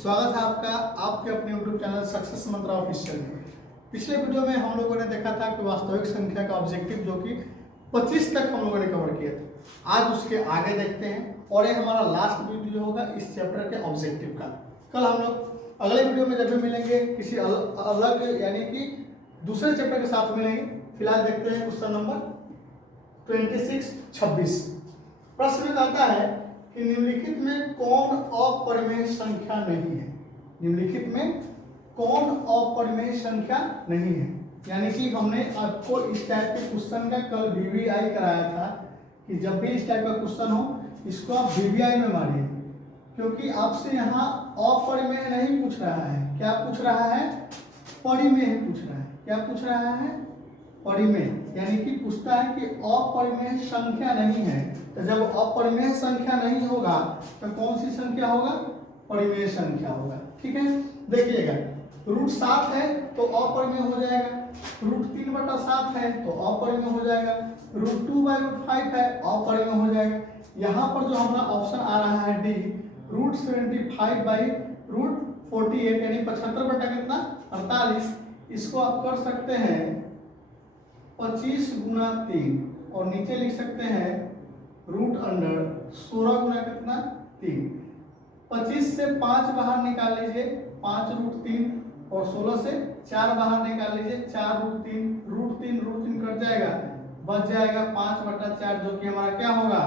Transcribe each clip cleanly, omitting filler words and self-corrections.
स्वागत है आपका आपके अपने YouTube चैनल सक्सेस मंत्रा ऑफिशियल में। पिछले वीडियो में हम लोगों ने देखा था कि वास्तविक संख्या का ऑब्जेक्टिव जो कि 25 तक हम लोगों ने कवर किया था। आज उसके आगे देखते हैं और ये हमारा लास्ट वीडियो होगा इस चैप्टर के ऑब्जेक्टिव का। कल हम लोग अगले वीडियो में जब भी मिलेंगे किसी अलग यानी कि दूसरे चैप्टर के साथ मिलेंगे। फिलहाल देखते हैं क्वेश्चन नंबर 26 प्रश्न में कहता है कि निम्नलिखित में कौन अपरिमेय संख्या नहीं है। निम्नलिखित में कौन अपरिमेय संख्या नहीं है, यानी कि हमने आपको इस टाइप के क्वेश्चन का कल वीवीआई कराया था कि जब भी इस टाइप का क्वेश्चन हो इसको आप वीवीआई में मारिए, क्योंकि आपसे यहाँ अपरिमेय नहीं पूछ रहा है। क्या पूछ रहा है? परिमेय पूछ रहा है। क्या पूछ रहा है? परिमेय, यानी कि पूछता है कि अपरिमेय संख्या नहीं है। तो जब अपरिमेय संख्या नहीं होगा तो कौन सी संख्या होगा? परिमेय संख्या होगा। ठीक है, देखिएगा √7 है तो अपरिमेय हो जाएगा, √3/7 है तो अपरिमेय हो जाएगा, √2/5 है अपरिमेय हो जाएगा। यहाँ पर जो हमारा ऑप्शन आ रहा है डी, √75/√48 यानी 75 बटा कितना 48, इसको आप कर सकते हैं 25 गुना 3 और नीचे लिख सकते हैं √16 गुना कितना 3। 25 से 5 बाहर निकाल लीजिए 5√3 और 16 से 4 बाहर निकाल लीजिए 4√3, √3 कट जाएगा, बच जाएगा 5/4 जो कि हमारा क्या होगा?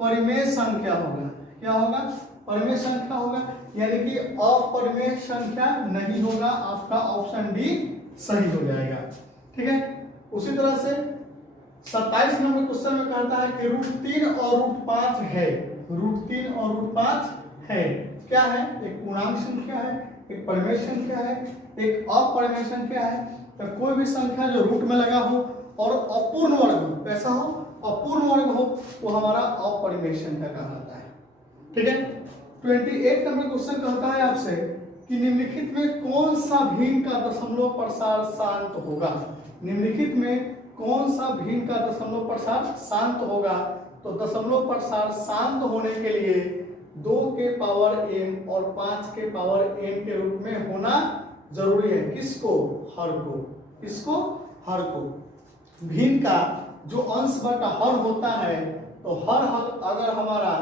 परिमेय संख्या होगा। क्या होगा? परिमेय संख्या होगा, यानी कि अपरिमेय संख्या नहीं होगा। आपका ऑप्शन डी सही हो जाएगा। ठीक है, उसी तरह से 27 नंबर क्वेश्चन में कहता है कि √3 और √5 है। √3 और √5 है, क्या है? एक पूर्णांक संख्या है, एक परिमेय संख्या है, एक अपरिमेय संख्या है। तो कोई भी संख्या जो रूट में लगा हो और अपूर्ण वर्ग हो, कैसा हो? अपूर्ण वर्ग हो, वो हमारा अपरिमेय संख्या कहलाता है। ठीक है, 28 नंबर क्वेश्चन कहता है आपसे कि निम्नलिखित में कौन सा भिन्न का दशमलव प्रसार शांत होगा। निम्नलिखित में कौन सा भिन्न का दशमलव प्रसार शांत होगा? तो दशमलव प्रसार शांत होने के लिए 2 के पावर m और 5 के पावर n के रूप में होना जरूरी है। किसको? हर को। किसको? हर को। भिन्न का जो अंश बटा हर होता है, तो हर अगर हमारा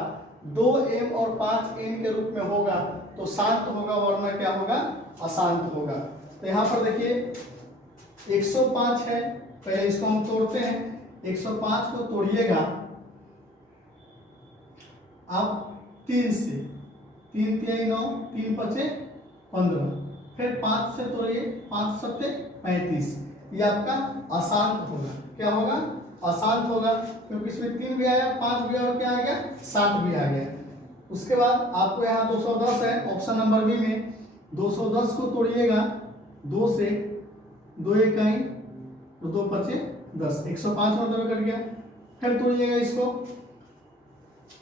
2m और 5n के रूप में होगा तो शांत होगा, वरना क्या होगा? अशांत होगा। तो यहाँ पर देखिए 105 है, पहले इसको हम तोड़ते हैं। 105 को तोड़िएगा आप 3 से, 3 3 9, 3 5 15, फिर 5 से तोड़िए, 5 7 35। ये आपका अशांत होगा। क्या होगा? अशांत होगा, क्योंकि इसमें 3 भी आया, 5 भी और क्या आ गया? 7 भी आ गया। उसके बाद आपको यहाँ 210 है, ऑप्शन नंबर बी में 210 को तोड़िएगा 2 से, 2 इकाई तो 2 5 10, 105 मतलब कट गया। फिर तोड़िएगा इसको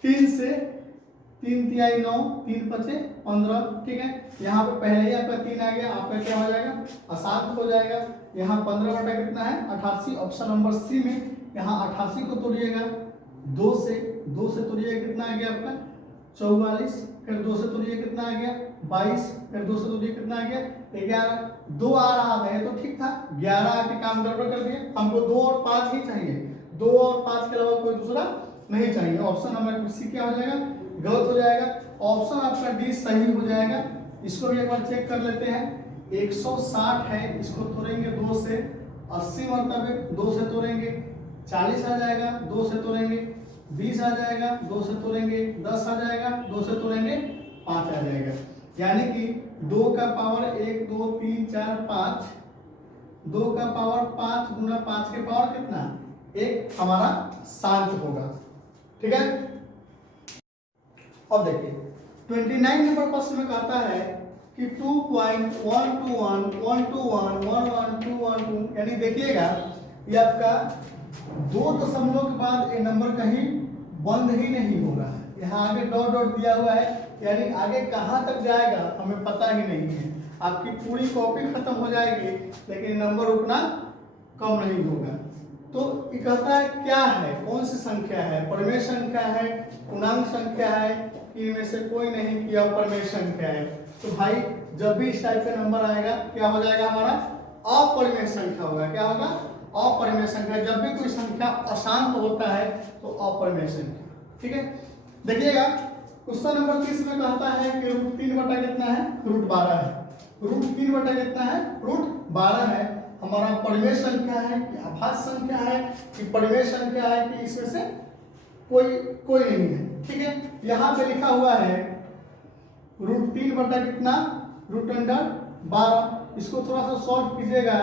3 से, 3 3 9, 3 5 15। ठीक है, यहाँ पे पहले ही आपका 3 आ गया, आपका क्या हो जाएगा? अशांत हो जाएगा। यहाँ 15 बटा कितना है? 88, ऑप्शन नंबर सी में। यहाँ 88 को तोड़िएगा 2 से, 2 से तोड़िएगा कितना आ गया आपका? 44, फिर 2 से तोड़िए कितना आ गया? 22, फिर 2 से तोड़िए कितना आ गया? 11। 2 आ रहा था, ये तो ठीक था, 11 आके काम गड़बड़ कर दिए। हमको 2 और 5 ही चाहिए, 2 और 5 के अलावा कोई दूसरा नहीं चाहिए। ऑप्शन नंबर सी क्या हो जाएगा? गलत हो जाएगा। ऑप्शन आपका डी सही हो जाएगा। इसको भी एक बार चेक कर लेते हैं। 160 है, इसको तोड़ेंगे 2 से, 80 मरतबे 2 से तोड़ेंगे 40 आ जाएगा, 2 से तोड़ेंगे 20 आ जाएगा, 2 से तोड़ेंगे 10 आ जाएगा, 2 से तोड़ेंगे 5 आ जाएगा। यानी कि 2 का पावर 1 2 3 4 5, 2 का पावर 5 गुना 5 के पावर कितना? 1 हमारा शांत होगा। ठीक है, अब देखिए 29 नंबर प्रश्न में कहता है कि 2.121 यानी देखिएगा ये आपका 2 दशमलव के बाद ये नंबर कहीं बंद ही नहीं हो रहा है। यहाँ आगे डॉट डॉट दिया हुआ है, यानी आगे कहाँ तक जाएगा हमें पता ही नहीं है। आपकी पूरी कॉपी खत्म हो जाएगी लेकिन नंबर उतना कम नहीं होगा। तो ये कहता है क्या है, कौन सी संख्या है, परिमेय संख्या है, पूर्णांक संख्या है, कि इनमें से कोई नहीं, कि अपरिमेय संख्या है। तो भाई जब भी इस टाइप का नंबर आएगा क्या हो जाएगा, हमारा अपरिमेय संख्या होगा। क्या होगा, अपरिमेय संख्या। जब भी कोई संख्या अशांत होता है तो अपरिमेय संख्या। ठीक है, देखिएगा क्वेश्चन नंबर 30 में कहता है कि √3 बटा कितना है, √12 है। √3 बटा कितना है, √12 है। हमारा परिमेय संख्या है कि अभाज्य संख्या है कि परिमेय संख्या है, कि इसमें से कोई नहीं है। ठीक है, यहाँ पे लिखा हुआ है √3 बटा कितना, √12। इसको थोड़ा सा सॉल्व कीजिएगा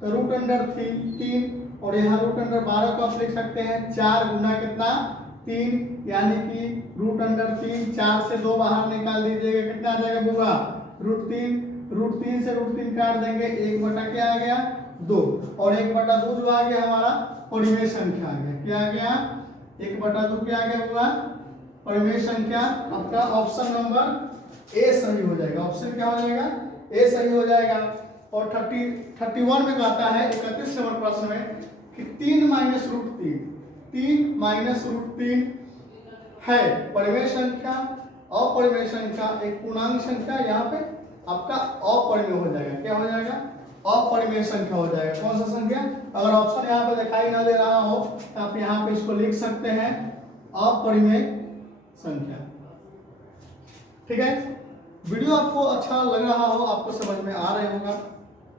तो √3 और यहाँ √12 को आप लिख सकते हैं 4 गुना कितना, 3, यानी कि √3, 4 से 2 बाहर निकाल दीजिएगा, कितना आ जाएगा बुआ, √3 से √3 काट देंगे, 1 बटा क्या आ गया, 2, और 1 बटा 2 जो आ गया हमारा परिमेय संख्या आ गया। क्या आ गया, 1 बटा 2 क्या आ गया बुआ, परिमेय संख्या। आपका ऑप्शन नंबर ए सही हो जाएगा। ऑप्शन क्या हो जाएगा, ए सही हो जाएगा। और 31 में कहता है 31 नंबर प्रश्न में कि 3 माइनस √3 है परिमेय संख्या, अपरिमेय संख्या, एक पूर्णांक संख्या। यहाँ पे आपका अपरिमेय हो जाएगा। क्या हो जाएगा, अपरिमेय संख्या हो जाएगा। कौन सा संख्या, अगर ऑप्शन यहाँ पे दिखाई ना दे रहा हो तो आप यहाँ पे इसको लिख सकते हैं अपरिमेय संख्या। ठीक है, वीडियो आपको अच्छा लग रहा हो, आपको समझ में आ रहा होगा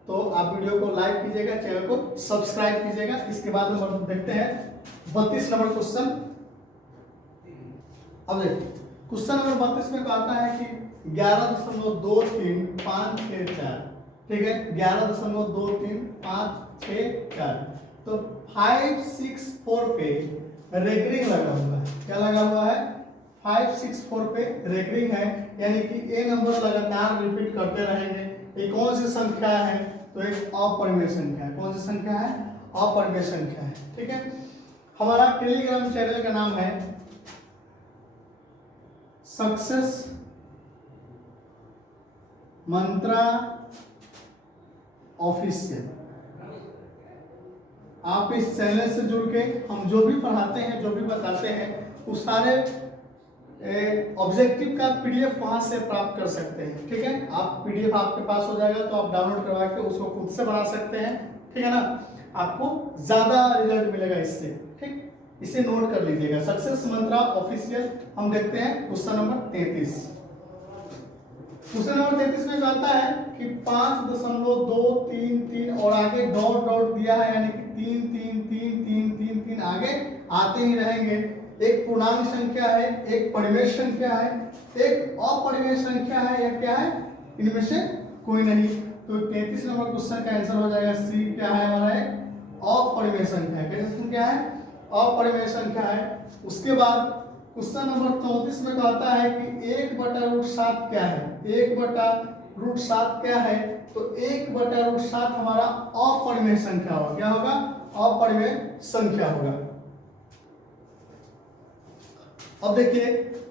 तो आप वीडियो को लाइक कीजिएगा, चैनल को सब्सक्राइब कीजिएगा। इसके बाद हम देखते हैं 32 नंबर क्वेश्चन। अब देखिए क्वेश्चन नंबर 32 में कहता है कि 11.23564। ठीक है, 11.23564। तो 5, 6, 4 पे रेगरिंग लगा हुआ है। क्या लगा हुआ है, 5, 6, 4 पे रेगरिंग है, यानी कि ये नंबर लगातार रिपीट करते रहेंगे। ये कौन सी संख्या है, तो एक अपरिमेय संख्या है। कौन सी संख्या है, अपरिमेय संख्या है। ठीक है, हमारा टेलीग्राम चैनल का नाम है सक्सेस मंत्रा ऑफिशियल। आप इस चैनल से जुड़ के हम जो भी पढ़ाते हैं, जो भी बताते हैं, उस सारे ऑब्जेक्टिव का पीडीएफ वहां से प्राप्त कर सकते हैं। ठीक है, आप पीडीएफ आपके पास हो जाएगा तो आप डाउनलोड करवा के उसको खुद से बना सकते हैं। ठीक है ना, आपको ज्यादा रिजल्ट मिलेगा इससे। ठीक, इसे नोट कर लीजिएगा, सक्सेस मंत्रा ऑफिशियल। हम देखते हैं क्वेश्चन नंबर 33। क्वेश्चन नंबर 33 में कहता है कि 5.233 और आगे डॉट डॉट दिया है, यानी कि 3 3 3 3 3 3 आगे आते ही रहेंगे। एक पूर्णांक संख्या है, एक परिमेय संख्या है, एक अपरिमेय संख्या है, या क्या है, इनमें से कोई नहीं। तो 33 नंबर क्वेश्चन का आंसर हो जाएगा सी। क्या है हमारा, एक अपरिमेय संख्या है। कैसे संख्या है, अपरिमेय संख्या है। उसके बाद क्वेश्चन नंबर 34 में कहता है कि 1/√7 क्या है, 1/√7 क्या है, तो 1/√7 हमारा अपरिमेय संख्या होगा। क्या होगा, अपरिमेय संख्या होगा। अब देखिए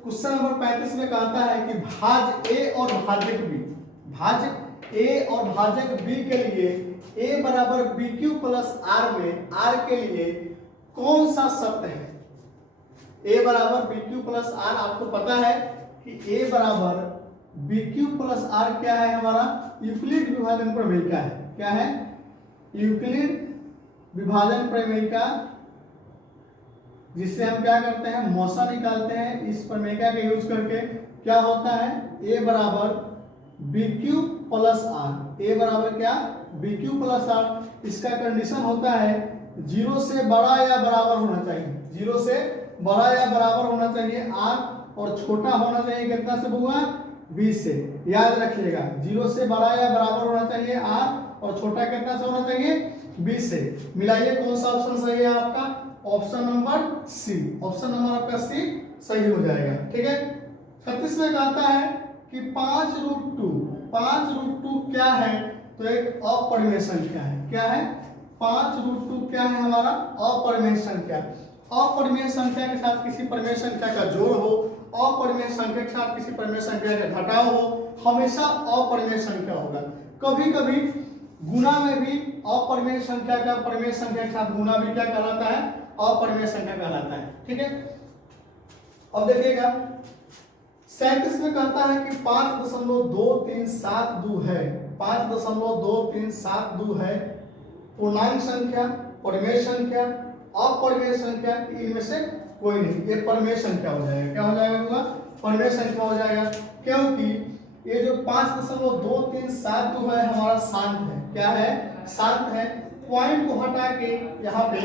क्वेश्चन नंबर 35 में कहता है कि भाज्य ए और भाजक बी, भाज्य ए और भाजक बी के लिए a बराबर BQ प्लस R में R के लिए कौन सा सत्य है। a बराबर BQ प्लस R, आपको पता है कि a बराबर BQ प्लस R क्या है, हमारा यूक्लिड विभाजन प्रमेयिका है। क्या है, यूक्लिड विभाजन प्रमेयिका, जिससे हम क्या करते हैं, मौसा निकालते हैं। इस प्रमेयिका का यूज करके क्या होता है, a बराबर BQ प्लस R, a बराबर क्या, BQ प्लस R। इसका कंडीशन होता है 0 से बड़ा या बराबर होना चाहिए, 0 से बड़ा या बराबर होना चाहिए R, और छोटा होना चाहिए कितना से बुआ, 20 से। याद रखिएगा 0 से बड़ा या बराबर होना चाहिए R, और छोटा कितना से होना चाहिए, 20 से। मिलाइए कौन सा ऑप्शन सही है आपका, option number C. Option number आपका सी सही हो जाएगा। ठीक है, 36 में कहता है कि 5√2 क्या है, तो एक अपरिमेय संख्या है। क्या है, 5√2 क्या है, हमारा अपरिमेय संख्या। अपरिमेय संख्या के साथ किसी परिमेय संख्या का जोड़ हो, अपरिमेय संख्या के साथ किसी परिमेय संख्या का घटाव हो, हमेशा अपरिमेय संख्या होगा। कभी कभी गुना में भी अपरिमेय संख्या का परिमेय संख्या के साथ गुना भी क्या कहलाता है, अपरिमेय संख्या कहलाता है। ठीक है, अब देखिएगा 37 में कहता है कि 5.2372 है, 5.2372 है पूर्णांक संख्या, परिमेय संख्या, अपरिमेय संख्या, इनमें से कोई नहीं, ये परिमेय संख्या हो जाएगा। क्या हो जाएगा, परिमेय संख्या हो जाएगा, क्योंकि ये जो 5.2372 है हमारा शांत है। क्या है, शांत है। पॉइंट को हटा के यहाँ पे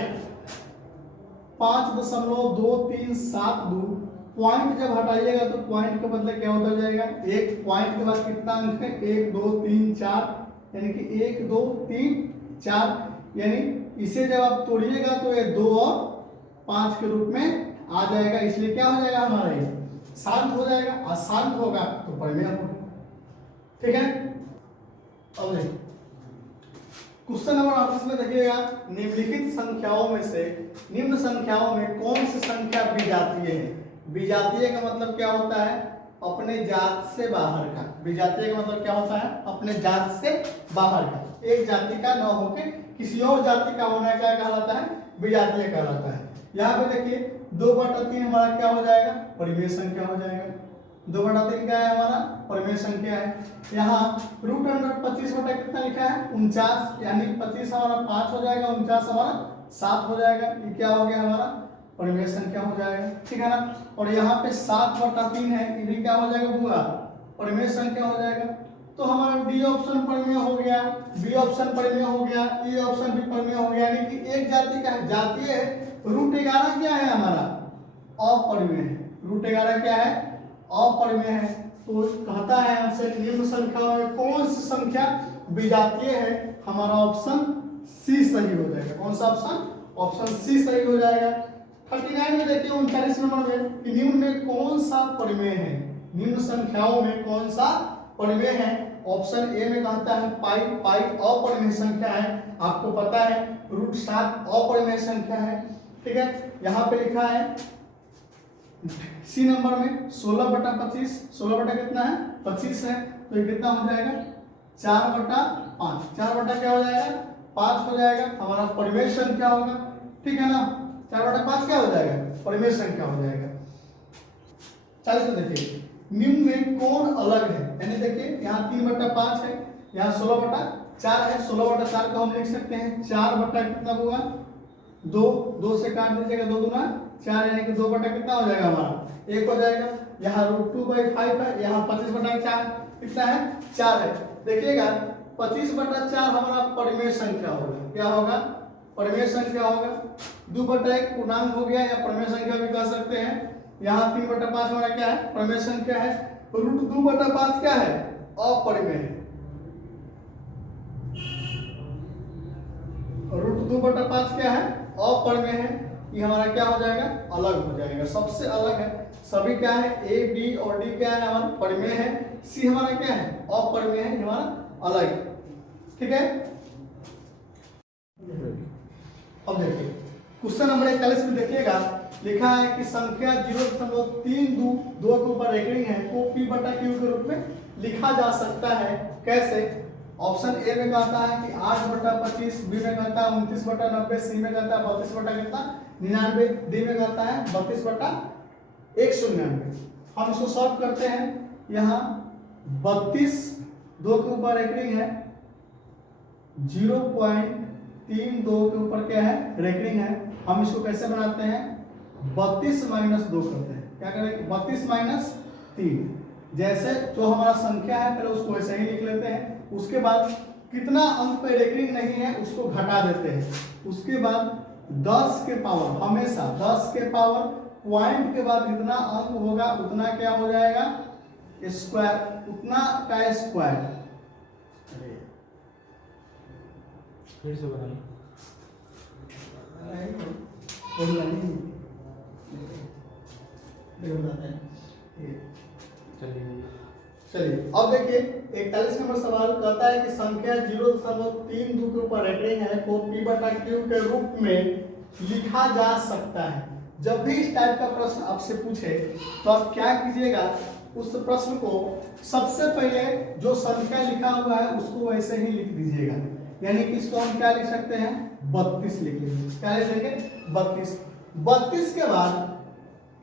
5.2372 पॉइंट जब हटाइएगा तो पॉइंट के बदले क्या होता जाएगा, एक पॉइंट के बाद कितना अंक है, 1 2 3 4, यानी कि 1 2 3 4, यानी इसे जब आप तोड़िएगा तो ये 2 और 5 के रूप में आ जाएगा, इसलिए क्या हो जाएगा हमारा ये शांत हो जाएगा। अशांत होगा तो परिमेय होगा। ठीक है, अब देखिए क्वेश्चन नंबर 38 में देखिएगा, निम्नलिखित संख्याओं में से निम्न संख्याओं में कौन सी संख्या विजातीय है। विजातीय का मतलब क्या होता है, अपने जात से बाहर का। विजातीय का मतलब क्या होता है, अपने जात से बाहर का, एक जाति का न होके किसी और जाति का होना क्या कहलाता है, विजातीय कहलाता है। यहाँ पे देखिए 2/3 हमारा क्या हो जाएगा, परिमेय संख्या हो जाएगा। 2/3 क्या है हमारा, परिमेय संख्या है। यहाँ √25 बटा कितना लिखा है, 49, यानी 25 हमारा 5 हो जाएगा, 49 हमारा 7 हो जाएगा। ये क्या हो गया हमारा, परिमेय संख्या हो जाएगा। ठीक है ना, और यहाँ पे 7/3 है, ये क्या हो जाएगा बुआ, परिमेय संख्या हो जाएगा। तो हमारा डी ऑप्शन परिमेय हो गया, बी ऑप्शन परिमेय हो गया, ई ऑप्शन भी परिमेय हो गया, यानी कि एक जाति का है, जातीय है। √11 क्या है हमारा, अपरिमेय है। √11 क्या है, अपरिमेय है। तो कहता है हमसे निम्न संख्याओं में कौन सी संख्या विजातीय है, हमारा ऑप्शन सी सही हो जाएगा। कौन सा ऑप्शन, ऑप्शन सी सही हो जाएगा। 39 में देखिए 39 नंबर में कि निम्न में कौन सा परिमेय है, निम्न संख्याओं में कौन सा परिमेय है। ऑप्शन ए में कहता है पाई, पाई अपरिमेय संख्या है, आपको पता है। √7 अपरिमेय संख्या है। ठीक है, यहाँ पे लिखा है सी नंबर में 16/25, 16 बटा कितना है, 25 है, तो ये कितना हो जाएगा, 4/5, 4 बटा क्या हो जाएगा, 5 हो जाएगा, हमारा परिमेय संख्या होगा। ठीक है ना, 4/5 क्या हो जाएगा, परिमेय संख्या हो जाएगा। 40 में देखिए निम्न में कौन अलग है, यानी देखिए यहाँ 3/5 है, यहाँ 16/4 है। 16/4 को हम लिख सकते हैं 4 बटा कितना हुआ, 2, 2 से काट दीजिएगा, 2 दूना 4, यानी कि 2 बटा कितना हो जाएगा हमारा, 1 हो जाएगा। यहाँ √2/5 है, यहाँ 25/4 कितना है, 4 है। देखिएगा 25/4 हमारा परिमेय संख्या होगा। क्या होगा, परिमेय संख्या होगा। 2/1 पूर्णांक हो गया, या परिमेय संख्या भी कह सकते हैं। यहाँ 3/5 हमारा क्या है, परिमेय संख्या है। √2/5 क्या है, अपरिमेय है। √2/5 क्या है, अपरिमेय है। ये हमारा क्या हो जाएगा, अलग हो जाएगा, सबसे अलग है। सभी क्या है, ए बी और डी क्या है हमारा, परिमेय है। सी हमारा क्या है, अपरिमेय है, हमारा अलग है। ठीक है, अब देखिए क्वेश्चन नंबर 41 में देखिएगा, लिखा है कि संख्या 0.32 के ऊपर रेकरिंग है को p/q के रूप में लिखा जा सकता है। कैसे, ऑप्शन ए में कहता है कि 8/25, बी में कहता है 29/90, सी में कहता है 32/99, डी में कहता है 32/199। हम इसको सॉल्व करते हैं। यहाँ 32 2 के ऊपर रेकरिंग है, 0.32 के ऊपर क्या है, रेकरिंग है। हम इसको कैसे बनाते हैं, 32 - 2 करते हैं। क्या करें, 32 - 3, जैसे जो हमारा संख्या है पहले उसको ऐसे ही लिख लेते हैं। उसके बाद कितना अंक पे रेकरिंग नहीं है उसको घटा देते हैं। उसके बाद 10 के पावर, हमेशा 10 के पावर पॉइंट के बाद जितना अंक होगा उतना क्या हो जाएगा, स्क्वायर, उतना का स्क्वायर। फिर से बनाइए। चलिए अब देखिए 41 नंबर सवाल कहता है कि संख्या 0.32 के ऊपर रेकरिंग है को p/q के रूप में लिखा जा सकता है। जब भी इस टाइप का प्रश्न आपसे पूछे तो आप क्या कीजिएगा, उस प्रश्न को सबसे पहले जो संख्या लिखा हुआ है उसको वैसे ही लिख दीजिएगा। यानी कि इसको हम क्या लिख सकते हैं 32 लिख लेंगे। क्या लिख लेंगे 32। 32 के बाद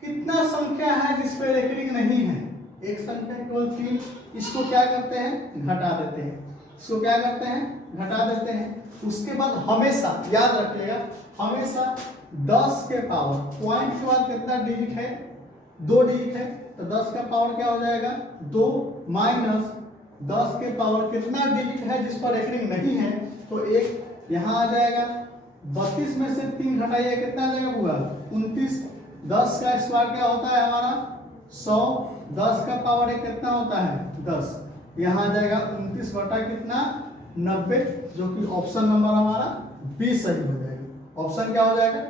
कितना संख्या है जिस पे रेकरिंग नहीं है? एक संख्या केवल 3। इसको क्या करते हैं घटा देते हैं। इसको क्या करते हैं घटा देते हैं। उसके बाद हमेशा याद रखिएगा, हमेशा 10 के पावर पॉइंट के बाद कितना डिजिट है 2 डिजिट है, तो 10 का पावर क्या हो जाएगा 2 माइनस 10 के पावर कितना डिजिट है जिस पर रेकरिंग नहीं है, तो 1 यहाँ आ जाएगा। 32 में से 3 घटाइए कितना आ जाएगा पूरा 29। 10 का स्क्वायर क्या होता है हमारा 100, 10 का पावर 1 कितना होता है 10, यहाँ आ जाएगा 29 बटा कितना 90, जो कि ऑप्शन नंबर हमारा बी सही हो जाएगा। ऑप्शन क्या हो जाएगा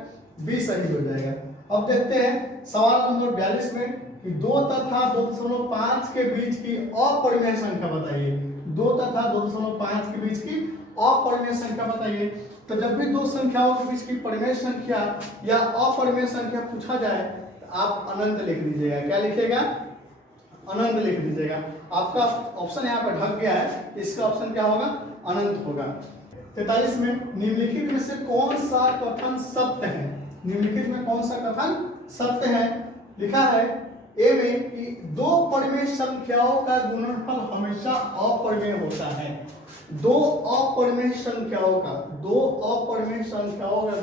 बी सही हो जाएगा। अब देखते हैं सवाल नंबर 42 में कि 2 तथा 2.5 के बीच की अपरिमेय संख्या बताइए। 2 तथा 2.5 के बीच की अपरिमेय संख्या बताइए। तो जब भी दो संख्याओं के बीच की परिमेय संख्या या अपरिमेय संख्या पूछा जाए तो आप अनंत लिख दीजिएगा। क्या लिखिएगा अनंत लिख दीजिएगा। आपका ऑप्शन यहाँ पर ढक गया है, इसका ऑप्शन क्या होगा अनंत होगा। 43 में निम्नलिखित में से कौन सा कथन सत्य है? निम्नलिखित में कौन सा कथन सत्य है? लिखा है ए में कि 2 परिमेय संख्याओं का गुणनफल हमेशा अपरिमेय होता है। 2 अपरिमेय संख्याओं का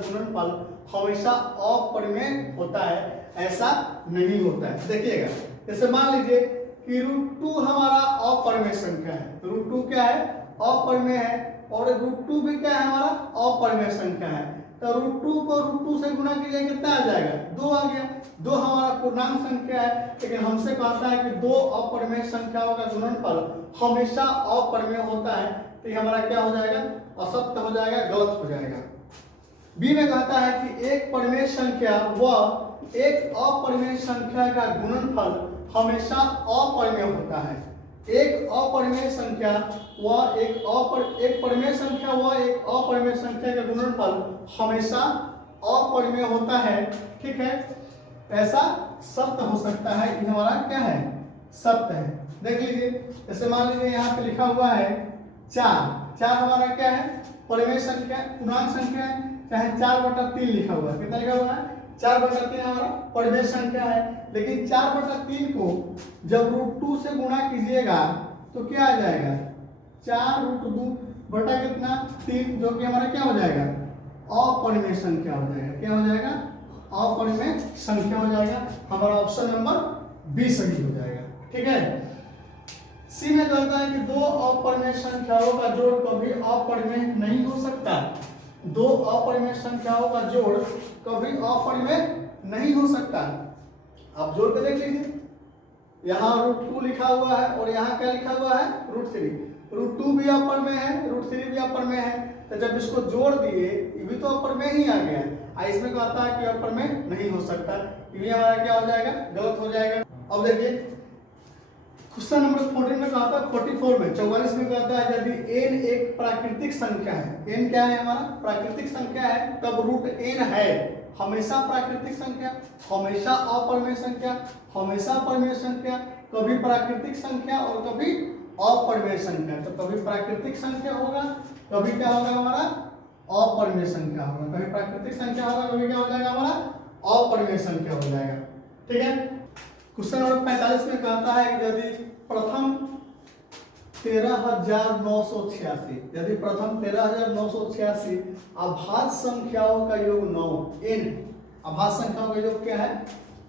गुणनफल हमेशा अपरिमेय होता है, ऐसा नहीं होता है। देखिएगा जैसे मान लीजिए कि √2 हमारा अपरिमेय संख्या है। √2 क्या है अपरिमेय है, और √2 भी क्या है हमारा अपरिमेय संख्या है। तो √2 को √2 से गुणा कीजिए कितना आ जाएगा 2 आ गया। 2 हमारा पूर्णांक संख्या है, लेकिन हमसे कहता है कि 2 अपरिमेय संख्याओं का गुणनफल हमेशा अपरिमेय होता है, तो ये हमारा क्या हो जाएगा असत्य हो जाएगा, गलत हो जाएगा। बी में कहता है कि एक परिमेय संख्या व एक अपरिमेय संख्या का गुणनफल हमेशा अपरिमेय होता है। एक अपरिमेय संख्या व एक परिमेय संख्या व एक अपरिमेय संख्या का गुणनफल हमेशा अपरिमेय होता है। ठीक है, ऐसा सत्य हो सकता है, ये हमारा क्या है सत्य है। देख लीजिए जैसे मान लीजिए यहाँ पे लिखा हुआ है 4 हमारा क्या है परिमेय संख्या पूर्णांक संख्या है, चाहे 4/3 लिखा हुआ है। कितना लिखा हुआ है 4/3 हमारा परिमेय संख्या है, लेकिन 4/3 को जब √2 से गुणा कीजिएगा तो क्या आ जाएगा 4√2 बटा कितना 3, जो कि हमारा क्या हो जाएगा अपरिमेय संख्या हो जाएगा। क्या हो जाएगा अपरिमेय संख्या हो जाएगा। हमारा ऑप्शन नंबर बी सही हो जाएगा। ठीक है, सी में कहता है कि 2 अपरिमेय संख्याओं का जोड़ कभी अपरिमेय नहीं हो सकता। 2 अपरिमेय संख्याओं का जोड़ कभी अपरिमेय नहीं हो सकता। आप जोड़ के देख लीजिए, यहाँ √2 लिखा हुआ है और यहाँ क्या लिखा हुआ है √3। √2 भी अपरिमेय है, √3 भी अपरिमेय है, तो जब इसको जोड़ दिए ये भी तो अपरिमेय ही आ गया। इसमें कहता है कि अपरिमेय नहीं हो सकता, ये हमारा क्या हो जाएगा गलत हो जाएगा। अब देखिए क्वेश्चन नंबर 14 में कहता है 44 में 44 में कहता है यदि n एक प्राकृतिक संख्या है, n क्या है हमारा प्राकृतिक संख्या है, तब √n है हमेशा प्राकृतिक संख्या, हमेशा अपरिमेय संख्या, हमेशा परिमेय संख्या, कभी प्राकृतिक संख्या और कभी अपरिमेय संख्या। तो कभी प्राकृतिक संख्या होगा, कभी क्या होगा हमारा अपरिमेय संख्या होगा, कभी प्राकृतिक संख्या होगा, कभी क्या हो जाएगा हमारा अपरिमेय संख्या हो जाएगा। ठीक है, क्वेश्चन नंबर 45 में कहता है कि यदि प्रथम 13,986 अभाज्य संख्याओं का योग 9 n, अभाज्य संख्याओं का योग क्या है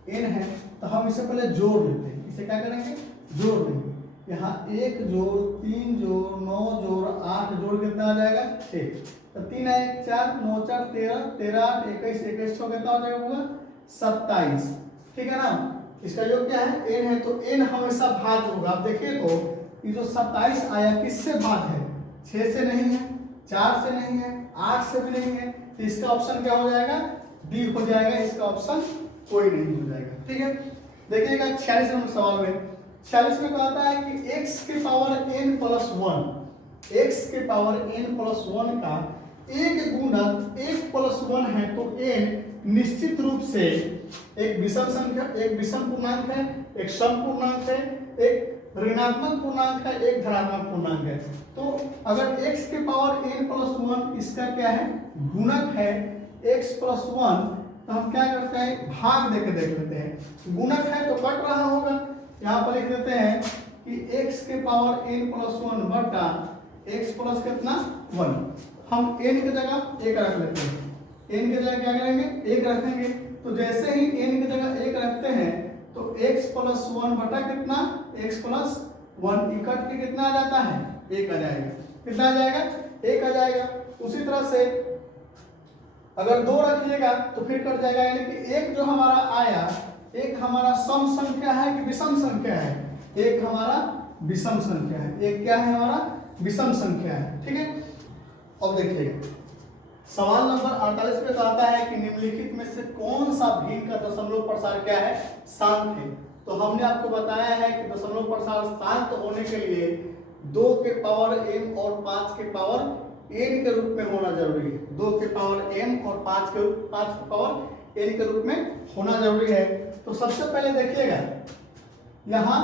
n है, तो हम इसे पहले जोड़ लेते हैं। इसे क्या करेंगे जोड़ लेंगे। यहाँ 1 जोड़ 3 जोड़ 9 जोड़ 8 जोड़ कितना आ जाएगा 6, तो 3 1 4 9 4 13 13 8 21 21 6 कितना हो जाएगा पूरा 27। ठीक है ना, इसका योग क्या है n है, तो n हमेशा भाज्य होगा। आप देखिए तो ये जो 27 आया किससे भाज्य है 6 से नहीं है, 4 से नहीं है, 8 से भी नहीं है, तो इसका ऑप्शन क्या हो जाएगा डी हो जाएगा। इसका ऑप्शन कोई नहीं हो जाएगा। ठीक है, देखिएगा 46 नंबर सवाल में 46 में कहता है कि x के पावर n प्लस 1, x के पावर n प्लस 1 का एक गुणक 1 प्लस 1 है, तो n निश्चित रूप से एक विषम संख्या, एक विषम पूर्णांक है, एक सम पूर्णांक है, एक ऋणात्मक पूर्णांक है, एक धनात्मक पूर्णांक है। तो अगर x के पावर n प्लस 1 इसका क्या है, गुणक है x प्लस 1, तो हम क्या करते हैं, भाग देके देख लेते हैं। गुणक है तो कट रहा होगा, यहाँ पर लिख देते हैं कि x के पावर n प्लस 1 बटा x प्लस कितना 1। हम n की जगह 1 रख लेते हैं, n की जगह क्या करेंगे 1 रखेंगे। तो जैसे ही n की जगह 1 रखते हैं तो x प्लस 1 बटा कितना x प्लस 1 इकट के कितना आ जाता है, 1 आ जाएगा। कितना आ जाएगा, 1 आ जाएगा। उसी तरह से अगर 2 रखिएगा तो फिर कट जाएगा, यानी कि एक जो हमारा आया, एक हमारा सम संख्या है कि विषम संख्या है, एक हमारा विषम संख्या है, एक क्या है हमारा विषम संख्या है। ठीक है, अब देखिए सवाल नंबर 48 पे कहता है कि निम्नलिखित में से कौन सा भिन्न का दशमलव प्रसार क्या है, शांत है। तो हमने आपको बताया है कि दशमलव प्रसार शांत होने के लिए 2 के पावर m और 5 के पावर n के रूप में होना जरूरी है। 2 के पावर m और 5 के पावर n के रूप में होना जरूरी है। तो सबसे पहले देखिएगा यहाँ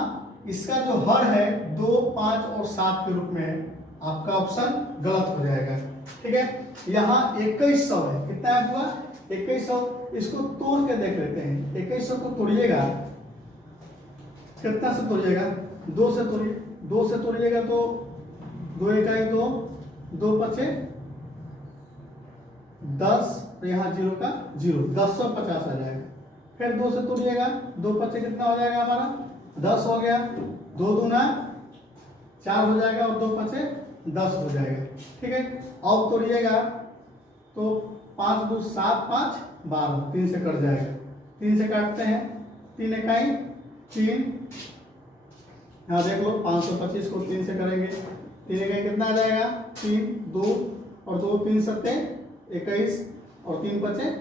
इसका जो हर है 2, 5 और 7 के रूप में है, आपका ऑप्शन गलत हो जाएगा। ठीक है, यहाँ 2100 है, कितना है हुआ 2100। इसको तोड़ के देख लेते हैं, 2100 को तोड़िएगा, कितना से तोड़िएगा, 2 से तोड़िए, 2 से तोड़िएगा तो 2 1 2, 2 5 10, यहाँ 0 का 0, 1050 आ जाएगा। फिर 2 से तोड़िएगा, 2 5 कितना हो जाएगा हमारा 10 हो गया, 2 दूना 4 हो जाएगा और 2 5 10 हो जाएगा। ठीक है, अब तोड़िएगा तो 5 2 7 5 12, 3 से कट जाएगा, 3 से काटते हैं, 3 इकाई 3, यहाँ देख लो 525 को 3 से करेंगे, 3 इकाई कितना आ जाएगा 3 2 और 2 3 7 21 और 3 5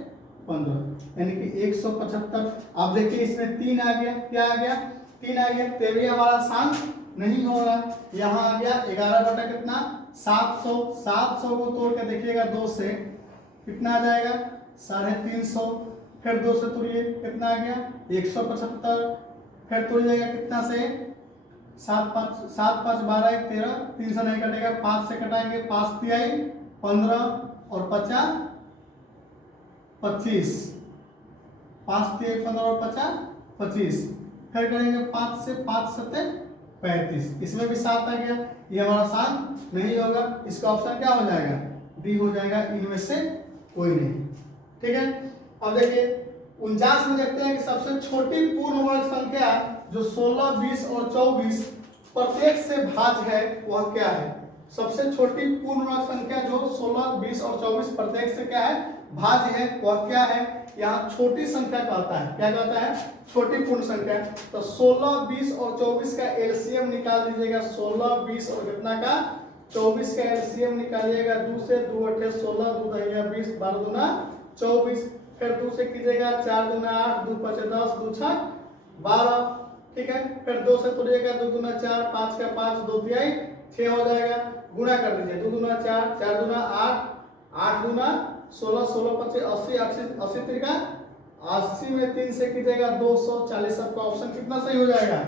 15, यानी कि 175। आप देखिए इसमें 3 आ गया, क्या आ गया 3 आ गया, तो भी हमारा शांत नहीं होगा। यहाँ आ गया 11 बटा कितना 700, 700 को तोड़ के देखिएगा 2 से कितना आ जाएगा 350। फिर 2 से तोड़िए कितना आ गया 175। फिर तोड़िएगा कितना से 7 5 12 1 13, 3 से नहीं कटेगा, 5 से कटाएंगे, 5 3 15 और 50 25, 5 3 15 और 50 25। फिर करेंगे 5 से 5 7 35, इसमें भी 7 आ गया, ये हमारा शांत नहीं होगा। इसका ऑप्शन क्या हो जाएगा, डी हो जाएगा, इनमें से कोई नहीं। ठीक है, अब देखिए 49 में देखते हैं कि सबसे छोटी पूर्ण वर्ग संख्या जो 16 20 और 24 प्रत्येक से भाज्य है वह क्या है। सबसे छोटी पूर्ण वर्ग संख्या जो 16 20 और 24 प्रत्येक से क्या है भाज्य है वह क्या है। यहाँ छोटी संख्या कहता है, क्या कहता है छोटी पूर्ण संख्या। तो 16 20 और 24 का एलसीएम निकाल दीजिएगा, 16 20 और कितना का 24 का एलसीएम निकालिएगा, 2 से 2 8 16, 2 दहिया 20, 12 दूना 24। फिर 2 से कीजिएगा 4 दूना 8, 2 5 10, 2 6 12। ठीक है, फिर 2 से तोड़िएगा, 2 दूना 4, 5 का 5, 2 तिहाई 6 हो जाएगा। गुणा कर दीजिए, 2 दूना 4, 4 दूना 8, 8 दूना 16, 16 25 80, 80 त्रिका 80 में 3 से कीजिएगा 240। आपका ऑप्शन कितना सही हो जाएगा,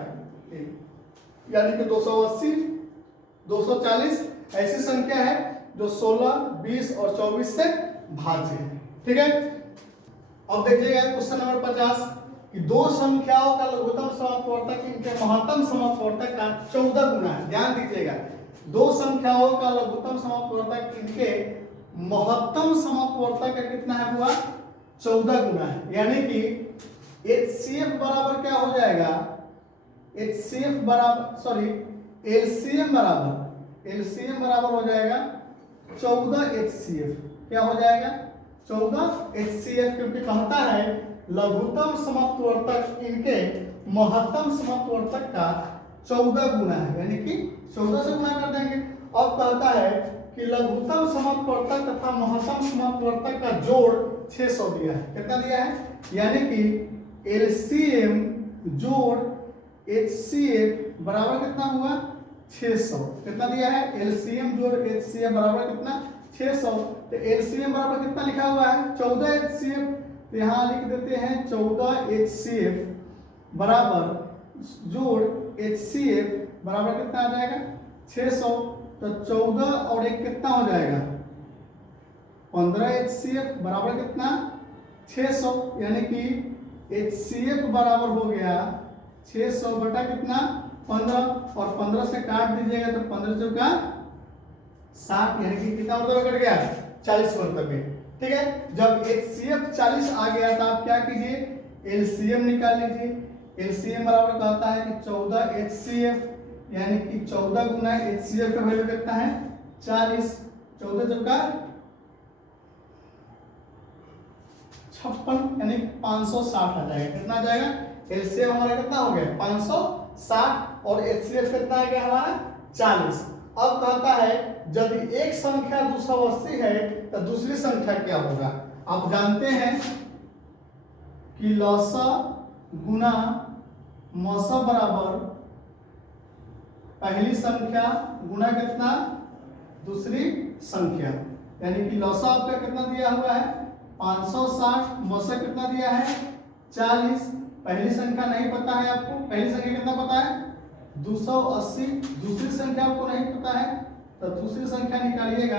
यानी कि 280 240 ऐसी संख्या है जो 16 20 और 24 से भाज्य है। ठीक है, अब देखिएगा क्वेश्चन नंबर 50 कि दो संख्याओं का लघुत्तम समापवर्तक इनके महत्तम समापवर्तक का 14 गुना है। ध्यान दीजिएगा, दो संख्याओं का लघुत्तम समापवर्तक इनके महत्तम समापवर्तक का कितना है हुआ 14 गुना है, यानी कि HCF बराबर क्या हो जाएगा, HCF बराबर सॉरी LCM बराबर हो जाएगा 14 HCF। क्या हो जाएगा 14 HCF, क्योंकि कहता है लघुत्तम समापवर्तक इनके महत्तम समापवर्तक का 14 गुना है, यानी कि 14 से गुना कर देंगे। अब कहता है कि लघुत्तम समापवर्तक तथा महत्तम समापवर्तक का जोड़ 600 दिया है। कितना दिया है, यानी कि LCM जोड़ HCF बराबर कितना हुआ 600। कितना दिया है, LCM जोड़ HCF बराबर कितना 600। तो LCM बराबर कितना लिखा हुआ है 14 HCF, तो यहाँ लिख देते हैं 14 HCF बराबर जोड़ HCF बराबर कितना आ जाएगा 600। तो 14 और 1 कितना हो जाएगा 15 HCF बराबर कितना 600, यानी कि HCF बराबर हो गया 600 बटा कितना 15, और 15 से काट दीजिएगा तो 15 चौका 60, यानी कि कितना मतलब कट गया 40 मतलब में। ठीक है, जब HCF 40 आ गया तो आप क्या कीजिए LCM निकाल लीजिए। LCM बराबर कहता है कि 14 HCF, यानी कि 14 गुना HCF का वैल्यू कितना है 40, 14 चौका 56, यानी 560 आ जाएगा। कितना आ जाएगा LCM हमारा कितना हो गया 560 और HCF कितना आ गया हमारा 40। अब कहता है यदि एक संख्या 280 है तो दूसरी संख्या क्या होगा। आप जानते हैं कि लसा गुना मौसा बराबर पहली संख्या गुना कितना दूसरी संख्या, यानी कि लसा आपका कितना दिया हुआ है 560, मौसा कितना दिया है 40। पहली संख्या नहीं पता है आपको, पहली संख्या कितना पता है 280, दूसरी संख्या आपको नहीं पता है तो दूसरी संख्या निकालिएगा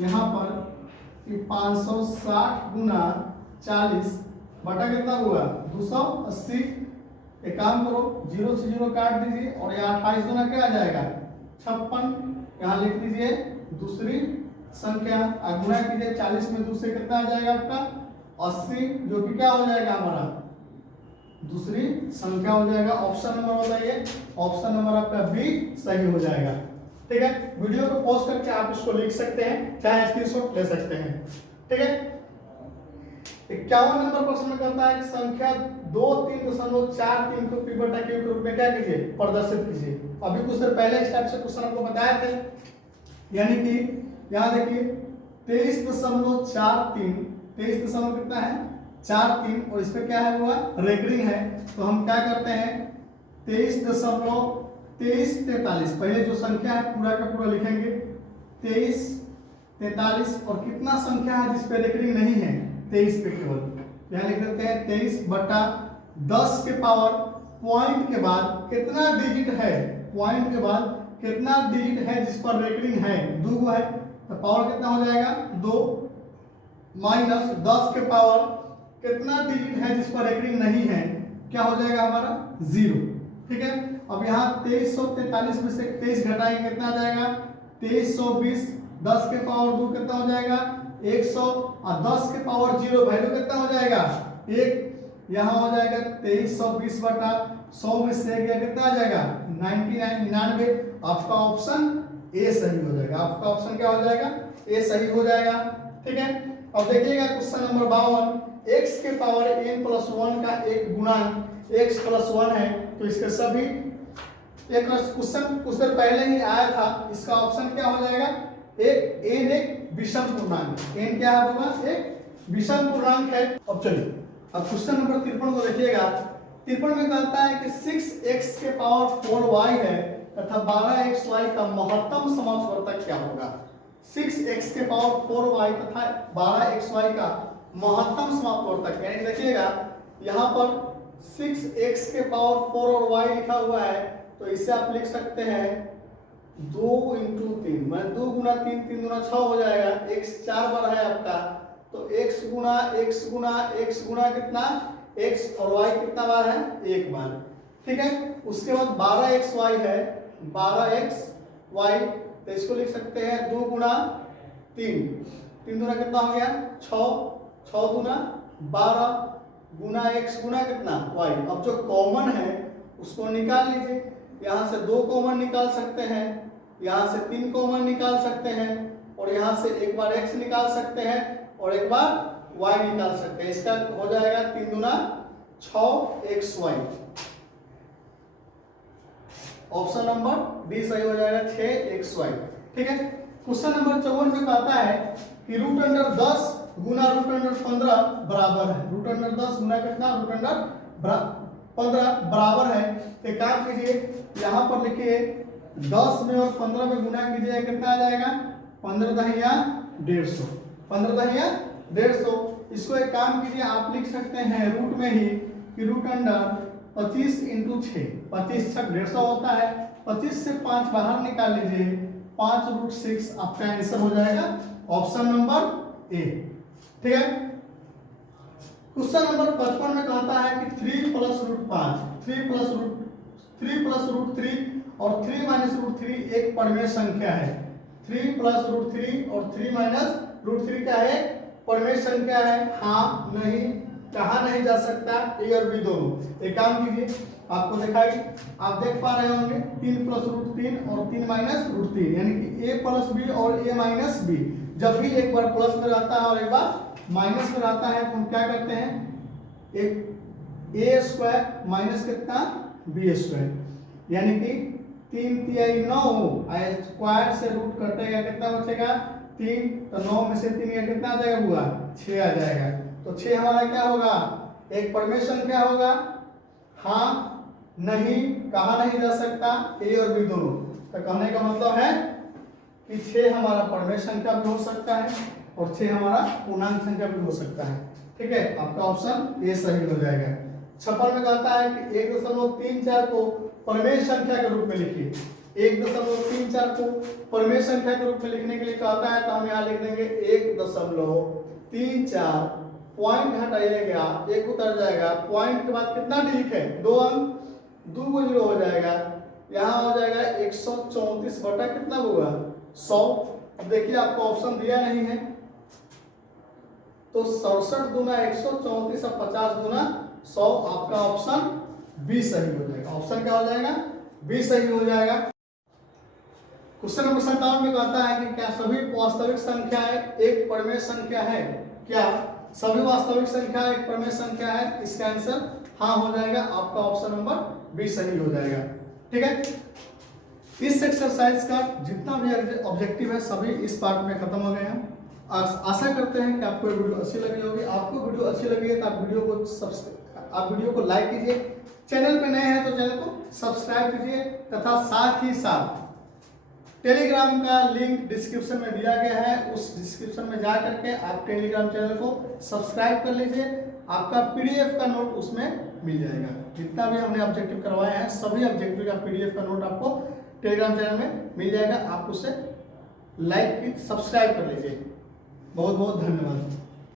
यहाँ पर कि 560 गुना 40 बटा कितना हुआ 280। एक काम करो 0 से 0 काट दीजिए और यहाँ 28 गुना क्या आ जाएगा 56, यहाँ लिख दीजिए दूसरी संख्या, गुना कीजिए 40 में दूसरे कितना आ जाएगा आपका 80, जो कि क्या हो जाएगा हमारा दूसरी संख्या हो जाएगा। ऑप्शन नंबर बताइए, ऑप्शन नंबर आपका बी सही हो जाएगा। ठीक है, वीडियो को पॉज करके आप इसको लिख सकते हैं, चाहे स्क्रीनशॉट ले सकते हैं। ठीक है, 51 नंबर प्रश्न में कहता है कि संख्या 23.43 को पी बटा क्यू के रूप में क्या कीजिए प्रदर्शित कीजिए। अभी कुछ देर पहले इस टाइप से क्वेश्चन आपको बताए थे, यानी कि यहाँ देखिए 23.43, 23 दशमलव कितना है 43, और इस पे क्या है हुआ रेकरिंग है, तो हम क्या करते हैं 23.43, पहले जो संख्या है पूरा का पूरा लिखेंगे 23, 43, और कितना संख्या है जिस पे रेकरिंग नहीं है 23 पे केवल, यहाँ लिख देते हैं 23 बटा 10 के पावर पॉइंट के बाद कितना डिजिट है, पॉइंट के बाद कितना डिजिट है जिस पर रेकरिंग है 2 है, तो पावर कितना हो जाएगा 2 माइनस 10 के पावर कितना डिजिट है जिस पर रेकरिंग नहीं है, क्या हो जाएगा हमारा 0। ठीक है, अब यहाँ 2343 में से 23 घटाएंगे कितना आ जाएगा 2320, 10 के पावर 2 कितना हो जाएगा 100, और 10 के पावर 0 वैल्यू कितना हो जाएगा 1, यहाँ हो जाएगा 2320 बटा 100 में से गया कितना आ जाएगा 99। आपका ऑप्शन ए सही हो जाएगा, आपका ऑप्शन क्या हो जाएगा ए सही हो जाएगा। ठीक है, अब देखिएगा क्वेश्चन नंबर 52, x के पावर n+1 का एक गुणांक x+1 है, तो इसके सभी एक क्वेश्चन कुछ देर पहले ही आया था, इसका ऑप्शन क्या हो जाएगा एक विषम पूर्णांक, n क्या होगा एक विषम पूर्णांक है। अब चलिए अब क्वेश्चन नंबर 53 को देखिएगा। 53 में कहता है कि 6x के पावर 4y है तथा 12xy का महत्तम समापवर्तक क्या होगा। 6x के पावर 4y तथा 12xy का महत्तम समापवर्तक, यानी देखिएगा यहाँ पर 6x के पावर 4 और y लिखा हुआ है, तो इसे आप लिख सकते हैं 2 × 3, मैं 2 गुना 3, 3 गुना 6 हो जाएगा, x 4 बार है आपका, तो x गुना x गुना x गुना कितना x और y कितना बार है 1 बार। ठीक है, उसके बाद 12xy है 12xy, तो इसको लिख सकते हैं 2 गुना 3, 3 गुना कितना हो गया 6, 6 गुना 12 गुना x गुना कितना y। अब जो कॉमन है उसको निकाल लीजिए, यहाँ से 2 कॉमन निकाल सकते हैं, यहाँ से 3 कॉमन निकाल सकते हैं, और यहाँ से एक बार x निकाल सकते हैं और एक बार y निकाल सकते हैं। इसका हो जाएगा 3 गुना 6xy। ऑप्शन नंबर डी सही हो जाएगा 6xy। ठीक है, क्वेश्चन नंबर 54 में कहता है कि √10 गुना √15 बराबर है। √10 गुना कितना √15 बराबर है। एक काम कीजिए, यहाँ पर लिखिए 10 में और 15 में गुना कीजिए, कितना आ जाएगा 15 दहिया 150, 15 दहिया 150। इसको एक काम कीजिए, आप लिख सकते हैं रूट में ही कि √25 × 6, 25 × 6 150 होता है, 25 से 5 बाहर निकाल लीजिए, 5√6 आपका आंसर हो जाएगा ऑप्शन नंबर ए। ठीक है। क्वेश्चन नंबर 55 में कहता है कि 3 प्लस रूट 5, 3 प्लस रूट 3 और 3 माइनस रूट 3 एक परिमेय संख्या है। 3 प्लस रूट 3 और 3 माइनस रूट 3 क्या है? परिमेय संख्या है। हाँ, नहीं, कहा नहीं जा सकता, ए और बी दोनों। एक काम कीजिए, आपको दिखाई, आप देख पा रहे होंगे 3 प्लस रूट 3 और 3 माइनस रूट 3, यानी कि ए प्लस बी और ए माइनस बी। जब भी एक बार प्लस में रहता है और एक बार माइनस में रहता है तो हम क्या करते हैं, एक ए स्क्वायर माइनस कितना बी स्क्वायर, यानी कि 3 तिहाई 9 स्क्वायर से रूट कटेगा, कितना बचेगा 3, तो 9 में से 3 का कितना आ जाएगा बुआ, 6 आ जाएगा। तो 6 हमारा क्या होगा, एक परिमेय संख्या होगा। हाँ, नहीं, कहा नहीं जा सकता, ए और बी दोनों। तो कहने का मतलब है कि 6 हमारा परिमेय संख्या भी हो सकता है और 6 हमारा पूर्णांक संख्या भी हो सकता है। ठीक है, आपका ऑप्शन ए सही हो जाएगा। 56 में कहता है कि 1.34 को परिमेय संख्या के रूप में लिखिए। 1.34 को परिमेय संख्या के रूप में लिखने के लिए कहता है तो हम यहाँ लिख देंगे 1.34, पॉइंट हटाइएगा, एक उतर जाएगा, पॉइंट के बाद कितना डिजिट है, 2 अंक, 2 को 0 हो जाएगा, यहाँ हो जाएगा 134 बटा कितना होगा 100। अब देखिए आपको ऑप्शन दिया नहीं है, तो 67 दूना 134 और 50 दूना 100, आपका ऑप्शन बी सही हो जाएगा। ऑप्शन क्या हो जाएगा, बी सही हो जाएगा। क्वेश्चन नंबर 57 में कहता है कि क्या सभी वास्तविक संख्याएं एक परिमेय संख्या है? क्या सभी वास्तविक संख्या एक परिमेय संख्या है? इसका आंसर हाँ हो जाएगा, आपका ऑप्शन नंबर बी सही हो जाएगा। ठीक है, इस एक्सरसाइज का जितना भी ऑब्जेक्टिव है सभी इस पार्ट में खत्म हो गए हैं। आशा करते हैं कि आपको वीडियो अच्छी लगी होगी। आपको वीडियो अच्छी लगी है तो आप वीडियो को लाइक कीजिए, चैनल पे नए हैं तो चैनल को सब्सक्राइब कीजिए, तथा साथ ही साथ टेलीग्राम का लिंक डिस्क्रिप्शन में दिया गया है, उस डिस्क्रिप्शन में जा करके आप टेलीग्राम चैनल को सब्सक्राइब कर लीजिए। आपका पीडीएफ का नोट उसमें मिल जाएगा। जितना भी हमने ऑब्जेक्टिव करवाए हैं सभी ऑब्जेक्टिव का पीडीएफ का नोट आपको टेलीग्राम चैनल में मिल जाएगा। आप उसे लाइक सब्सक्राइब कर लीजिए। बहुत बहुत धन्यवाद।